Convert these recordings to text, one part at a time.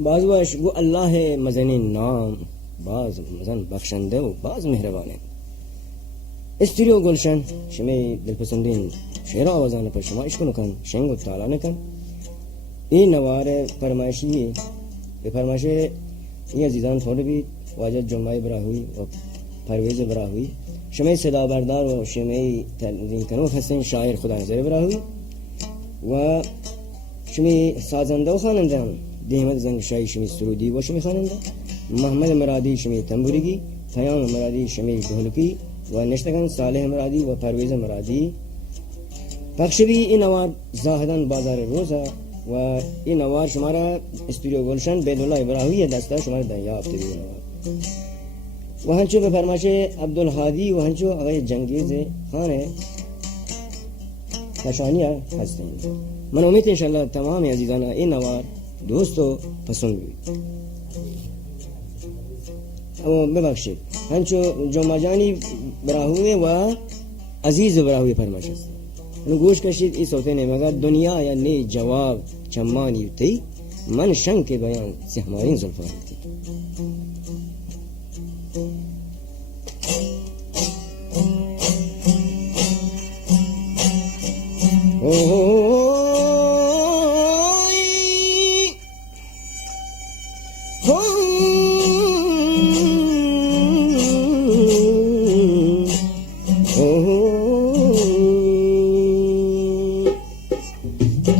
बाज वाश वो अल्लाह है मज़न नाम, बाज मज़न बख्शंदे व बाज मेहरबान है। स्टीरियो गुलशन शमे दिलपसंदीन शेर आवाज़ान पर शमा इश्क नकन शेंगो ताला नकन ये नवार फरमाइशी ये फरमाइशे ये अजीज़ान थोड़े भी वाजद जुम्माई बरा हुई और परवेज़ बरा हुई शमे सदा बरदार और शमे तंजीम कनो हसन शायर खुदा नजर बरा हुई व शमे साजंदा खानंदा देहमद जंग शाही शमी सरूदी व शमी खानंदा मोहम्मद मरादी शमी तंबुरगी फयाम मरादी शमी ढोलकी व नशतगन सालेह मरादी व परवेज़ मरादी पक्षवी इन नवार जाहदन बाजार रोज़ा व इन नवार शुमारा स्टूडियो गुलशन बेदुल्ला इब्राहिमी है दस्ता शुमारा दरियाफ्त भी नवार वहंचो पे फरमाशे अब्दुल हादी वहंचो अगर जंगीज़ खान है कशानिया हस्ते हैं। मन उम्मीद है इंशाल्लाह तमाम अजीज़ाना इन नवार दोस्तों पसंद हुई। अब बेबख्शित हंचो जो मजानी बराहुए व अजीज़ बराहुए फरमाशे गोश कशीद इस होते ने मगर दुनिया या ने जवाब चम्मानी थी मन शंक के बयान से हमारी जुल्फान थी।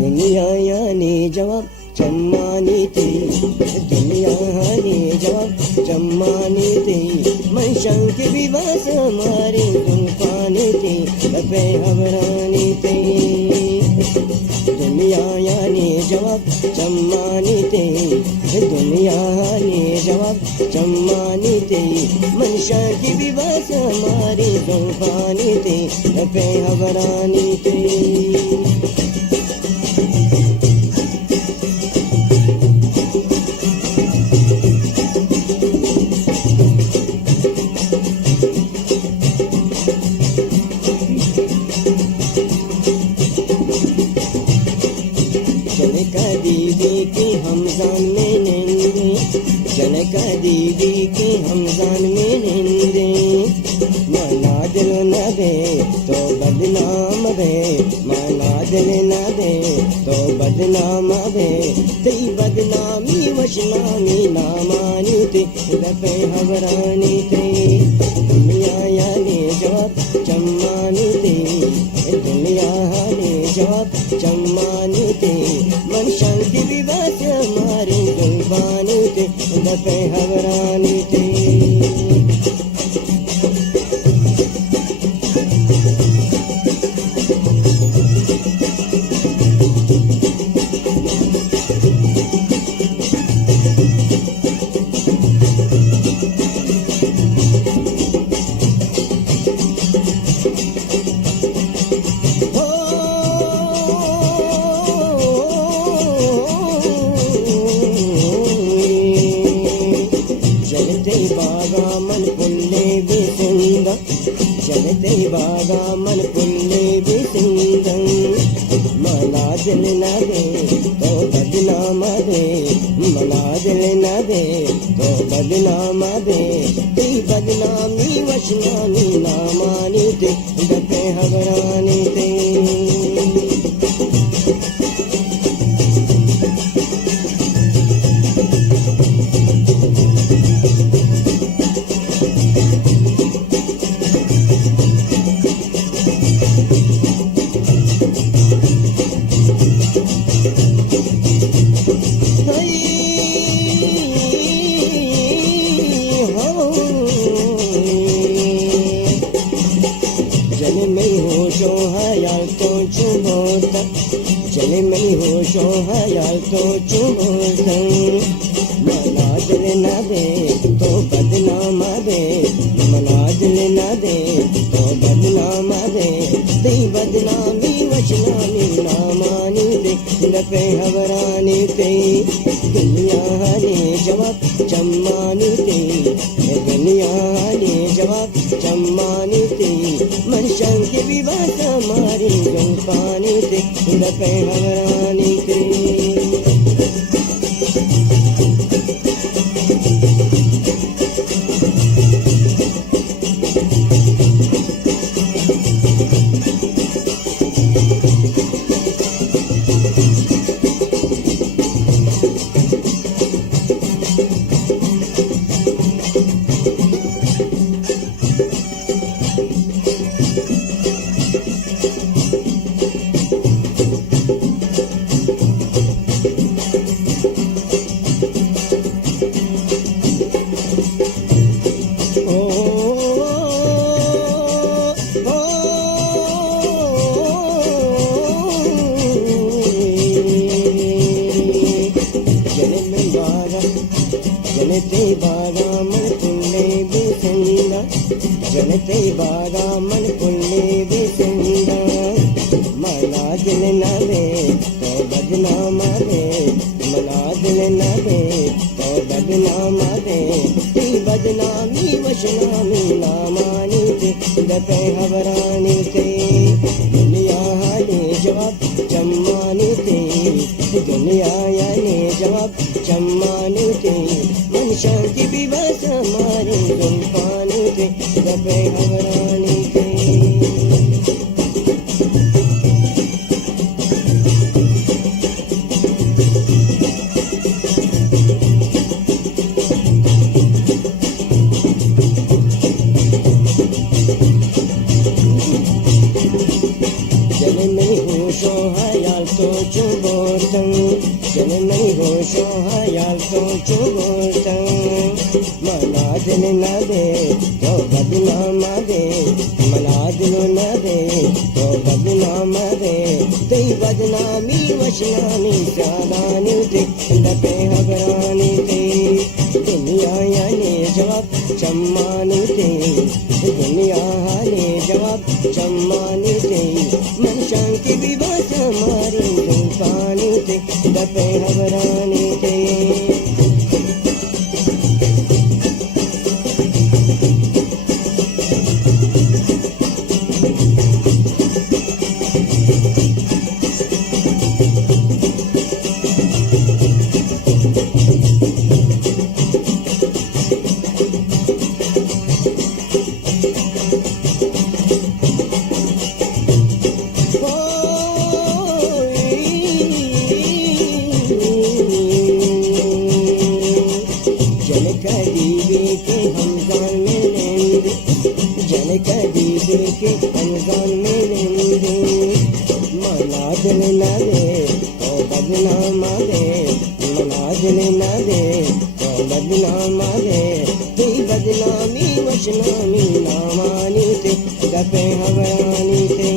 दुनिया यानी जवाब चम्मानी थी, दुनिया यानी जवाब चम्मानी थी, मन शंक भी बस हमारी जुल्फानी थी, लबे हवरानी थी। दुनिया यानी जवाब चम्मानी थी, दुनिया यानी जवाब चम्मानी थी, मन शंक भी बस हमारी जुल्फानी थी, लबे हवरानी थी। दीदी की हमजान में निंदे, जनका दीदी की हमजान में निंदे, माना दिल न दे तो बदनाम दे, माना दिल न दे तो बदनाम दे, तेरी बदनामी वशनामी नामानी थे, लपे हवरानी थे। दुनिया यानी जवाब चम्मानी थे, दुनिया यानी जवाब चम्मानी थे, मन शांति भी बात हमारी जुल्फानी थे, लपे हवरानी थे। चलते बागा मन पुल्ले भी सिंगन, मना दिल न दे तो बदनाम दे, मना दिल न दे तो बदनाम दे, तेरी बदनामी वशनामी नामानी थे, दफे हवरानी थे। चले मैं होशो हयाल तो चुभोसन, मना दिल न दे तो बदनाम दे, मना दिल न दे तो बदनाम दे, तेरी बदनामी वचनामी नामानी दे, लपे हवरानी थे। दुनिया ने जवाब चम्मानी थे, दुनिया ने जवाब चम्मानी थे, मन शंक भी बात हमारी जुल्फानी थे, लपे हवरानी थे। जनते बागा मन पुल्ले बिसंदा मना दिल न दे तो बदनाम दे मना दिल न दे तो बदनाम दे ती बदनामी वशनामी नामानी ते दपे हवरानी ते दुनिया हाले जवाब चम्मानी ते दुनिया याने जवाब चम्मानी ते मन शांति विवास हमारे जुल्फानी ते दपे हवरानी ते जन नहीं होशो हयाल तो चुगोता मना दिल न दे तो बदनाम दे मना दिल न दे तो बदनाम दे तेरी बदनामी वशनामी सादानी ते दपे हबरानी ते दुनिया यानी जवाब चम्मानी ते दुनिया हाले जवाब चम्मानी ते मन शांति विवास हमारी जुल्फानी ते दपे हवरानी ते के अनजान में लेंदे मना दिल न दे तो बदनाम दे मना दिल न दे तो बदनाम दे तेरी बदनामी वशनामी नामानी ते दपे हवरानी ते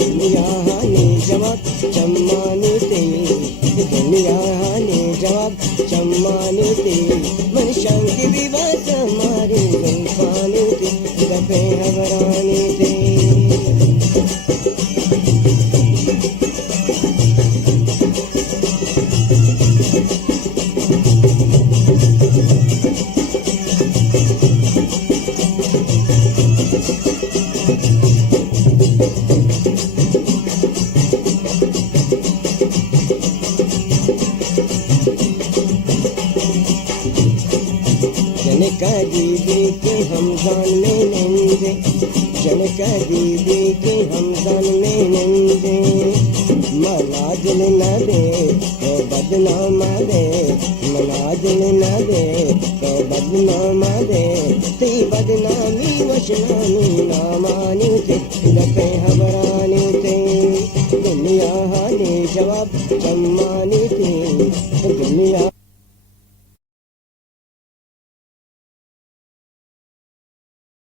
दुनिया हाने जवाब चम्मानी ते दुनिया हाने जवाब चम्मानी ते मन शांति विवास हमारे जुल्फानी ते दपे हवरानी ते जनका दीदी के हमजान में नंदे जनका दीदी के हमजान में नंदे मना दिल न दे तो बदनाम दे मना दिल न दे तो बदनाम दे तेरी बदनामी वशनामी नामानी ते दपे हवरा